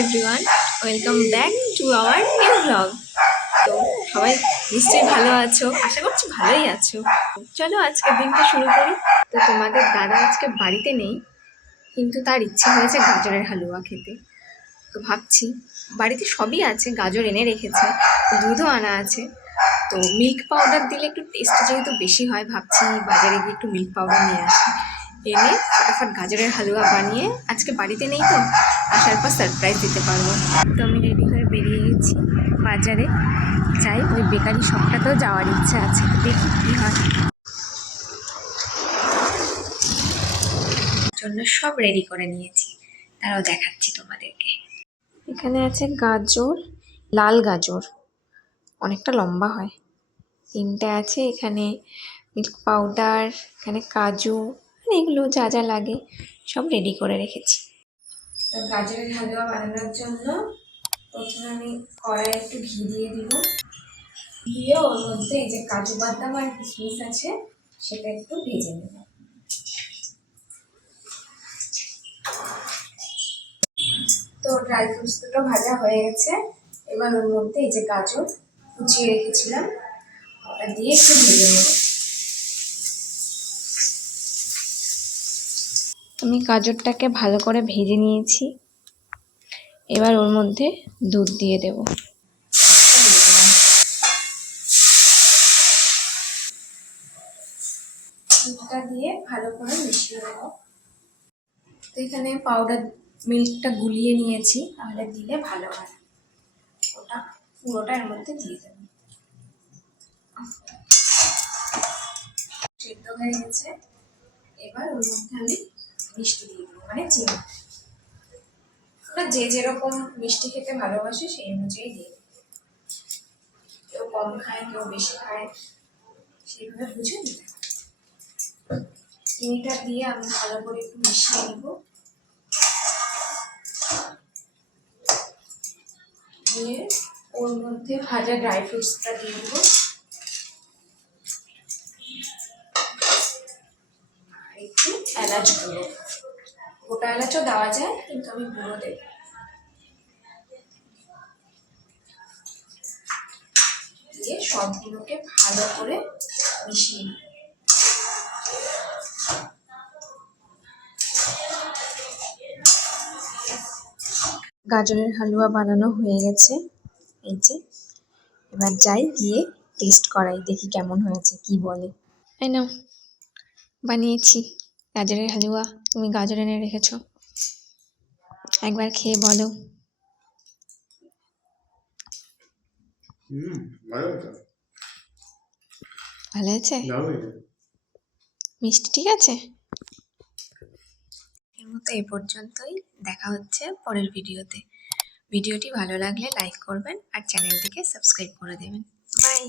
Everyone, welcome back to our new blog. তো সবাই নিশ্চয়ই ভালো আছো, আশা করছি ভালোই আছো। চলো আজকের দিনটা শুরু করি। তো তোমাদের দাদা আজকে বাড়িতে নেই, কিন্তু তার ইচ্ছে হয়েছে গাজরের হালুয়া খেতে। তো ভাবছি বাড়িতে সবই আছে, গাজর এনে রেখেছে, দুধও আনা আছে। তো মিল্ক পাউডার দিলে একটু টেস্ট যেহেতু বেশি হয়, ভাবছি বাজারে গিয়ে একটু মিল্ক পাউডার নিয়ে আসি, এনে ফটাফট গাজরের হালুয়া বানিয়ে আজকে বাড়িতে নেই তো আসার পর সারপ্রাইজ দিতে পারবো। তো আমি রেডি হয়ে বেরিয়ে গেছি বাজারে, যাই ওই বেকারি শপটাতেও যাওয়ার ইচ্ছা আছে, দেখি কী হয়। জন্য সব রেডি করে নিয়েছি, তারাও দেখাচ্ছি তোমাদেরকে। এখানে আছে গাজর, লাল গাজর, অনেকটা লম্বা হয়, তিনটে আছে। এখানে মিল্ক পাউডার, এখানে কাজু, এগুলো যা যা লাগে সব রেডি করে রেখেছি। তো গাজরের হালুয়া বানানোর জন্য প্রথমে আমি কড়াইয়ে একটু ঘি দিয়ে দিব, দিয়ে ওর মধ্যে এই যে কাজু বাদাম আর কিশমিশ আছে সেটা একটু ভেজে নেব। তো ড্রাই ফ্রুটস দুটো ভাজা হয়ে গেছে, এবার ওর মধ্যে এই যে গাজর কুচিয়ে রেখেছিলাম ওটা দিয়ে একটু ভেজে নেব। আমি গাজরটাকে ভালো করে ভেজে নিয়েছি, এবার ওর মধ্যে দুধ দিয়ে দেব। দুধটা দিয়ে ভালো করে মিশিয়ে নেব। তো এখানে পাউডার মিল্কটা গুলিয়ে নিয়েছি, তাহলে দিলে ভালো হয়। ওটা পুরোটা এর মধ্যে দিয়ে দেব। সেদ্ধ হয়ে গেছে, এবার ওর মধ্যে আমি মিষ্টি দিয়ে দেবো, মানে চিনি। ওটা যে যেরকম মিষ্টি খেতে ভালোবাসে সেই অনুযায়ী দিয়ে দেবো। কেউ কম খায়, কেউ বেশি খায়, সেইভাবে বুঝে দিতে হবে। চিনিটা দিয়ে আমি ভালো করে একটু মিশিয়ে নেব, দিয়ে ওর মধ্যে ভাজা ড্রাই ফ্রুটসটা দিয়ে দেবো, আর একটু এলাচ গুঁড়ো। গোটা এলাচও দেওয়া যায়, কিন্তু আমি গুঁড়ো দেব। দিয়ে সবগুলোকে ভালো করে মিশিয়ে নেব। গাজরের হালুয়া বানানো হয়ে গেছে, এই যে। এবার যাই গিয়ে টেস্ট করাই, দেখি কেমন হয়েছে, কি বলে। এই নাও, বানিয়েছি গাজরের হালুয়া, তুমি গাজর এনে রেখেছো, একবার খেয়ে বলো। ভালো হয়েছে? মিষ্টি ঠিক আছে? এর মতো এই পর্যন্তই, দেখা হচ্ছে পরের ভিডিওতে। ভিডিওটি ভালো লাগলে লাইক করবেন আর চ্যানেলটিকে সাবস্ক্রাইব করে দেবেন। বাই।